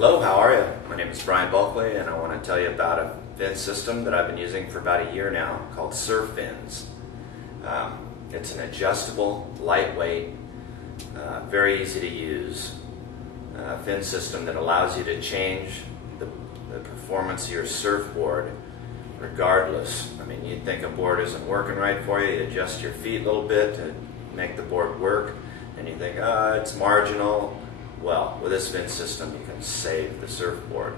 Hello, how are you? My name is Brian Bulkley, and I want to tell you about a fin system that I've been using for about a year now called Surfinz. It's an adjustable, lightweight, very easy to use fin system that allows you to change the performance of your surfboard regardless. I mean, you'd think a board isn't working right for you, you adjust your feet a little bit to make the board work, and you think, it's marginal. Well, with this fin system, you can save the surfboard.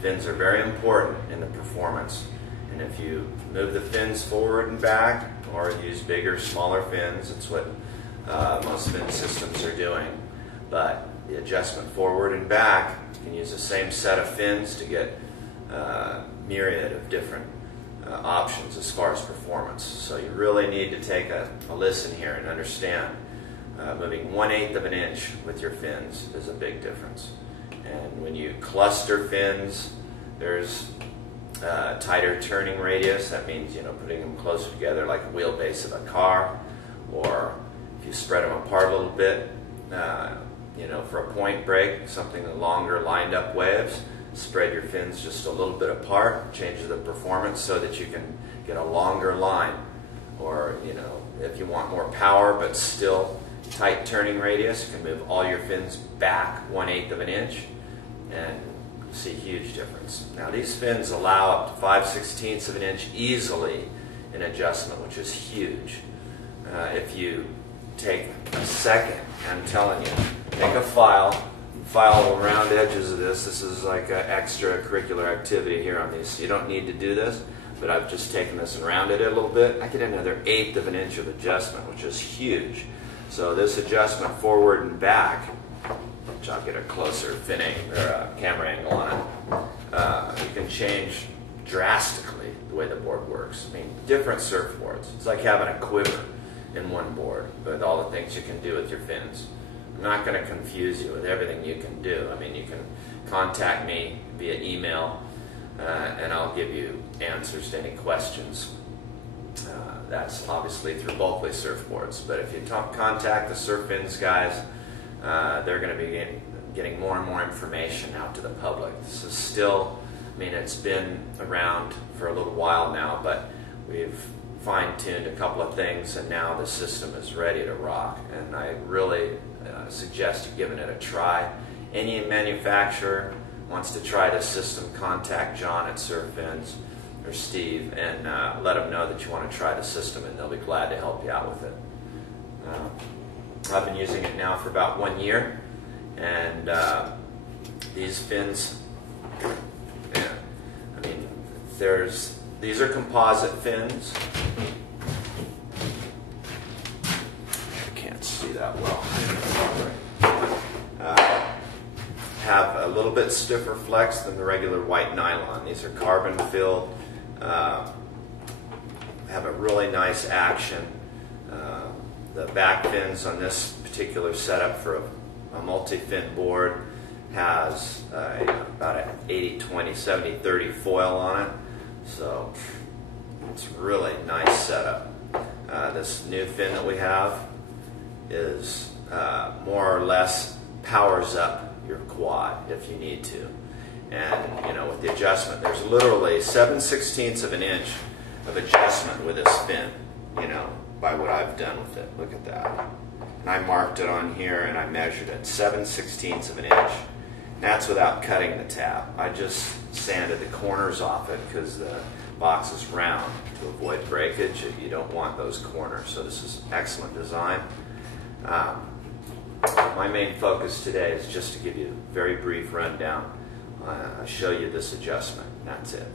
Fins are very important in the performance, and if you move the fins forward and back, or use bigger, smaller fins, it's what most fin systems are doing. But the adjustment forward and back, you can use the same set of fins to get a myriad of different options as far as performance. So you really need to take a listen here and understand. Moving 1/8 of an inch with your fins is a big difference. And when you cluster fins, there's tighter turning radius. That means, putting them closer together like a wheelbase of a car, or if you spread them apart a little bit, for a point break, something longer lined up waves, spread your fins just a little bit apart, changes the performance so that you can get a longer line. Or, if you want more power but still tight turning radius, you can move all your fins back 1/8 of an inch and see a huge difference. Now these fins allow up to 5/16 of an inch easily in adjustment, which is huge. If you take a second, I'm telling you, take a file the round edges of this. This is like an extracurricular activity here on these. You don't need to do this, but I've just taken this and rounded it a little bit. I get another 1/8 of an inch of adjustment, which is huge. So this adjustment forward and back, which I'll get a closer camera angle on it, you can change drastically the way the board works. I mean, different surfboards. It's like having a quiver in one board with all the things you can do with your fins. I'm not going to confuse you with everything you can do. I mean, you can contact me via email and I'll give you answers to any questions. That's obviously through Bulkley surfboards, but if you contact the Surfinz guys, they're going to be getting more and more information out to the public. This is still, it's been around for a little while now, but we've fine-tuned a couple of things, and now the system is ready to rock, and I really suggest you giving it a try. Any manufacturer wants to try this system, contact John at Surfinz or Steve and let them know that you want to try the system, and they'll be glad to help you out with it. I've been using it now for about 1 year, and these fins, these are composite fins. I can't see that well. Have a little bit stiffer flex than the regular white nylon. These are carbon filled, have a really nice action. The back fins on this particular setup for a multi-fin board has about an 80-20, 70-30 foil on it, so it's a really nice setup. This new fin that we have is more or less powers up your quad if you need to. And with the adjustment, there's literally 7/16 of an inch of adjustment with this fin, by what I've done with it. Look at that. And I marked it on here and I measured it, 7/16 of an inch. And that's without cutting the tab. I just sanded the corners off it because the box is round to avoid breakage. You don't want those corners, so this is excellent design. My main focus today is just to give you a very brief rundown. Show you this adjustment. That's it.